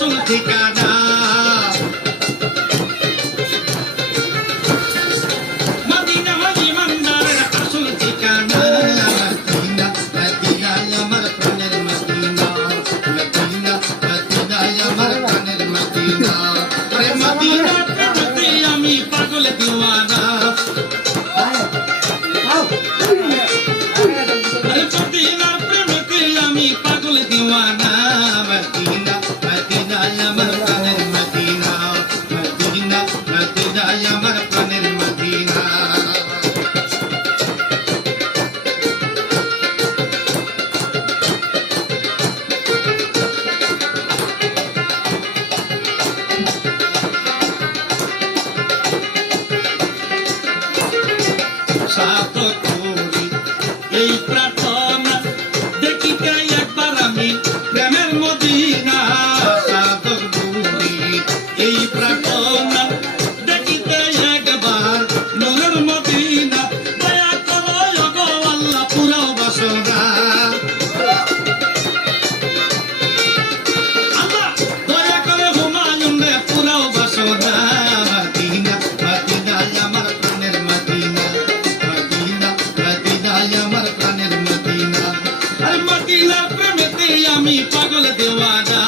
আসল ঠিকানা। মদিনা ইমানদারের আসল ঠিকানা। মদিনা মদিনায় আমার প্রাণের মদিনা, মদিনা মদিনায় আমার প্রাণের মদিনা। আরে মদিনা প্রেমেতে আমি পাগল দিওয়ানা। আরে মদিনা প্রেমেতে আমি পাগল দিওয়ানা। মদিনা মদিনায় আমার প্রাণের মদিনা, মদিনা মদিনায় আমার প্রাণের মদিনা। সাত করি এই প্রার্থনা, দেখিতে একবার আমি প্রেমের মদিনা। সাত করি এই প্রার্থনা, দেখিতে একবার নূরের মদিনা। দয়া করো গো আল্লাহ পুরাও বাসনা। আল্লাহ দয়া করে হুমায়ুন রে পুরাও বাসনা। মদিনা মদিনায় আমার প্রাণের মদিনা, মদিনা মদিনায় আমার প্রাণের মদিনা। আর মদিনার প্রেমেতে আমি পাগল দেওয়ানা।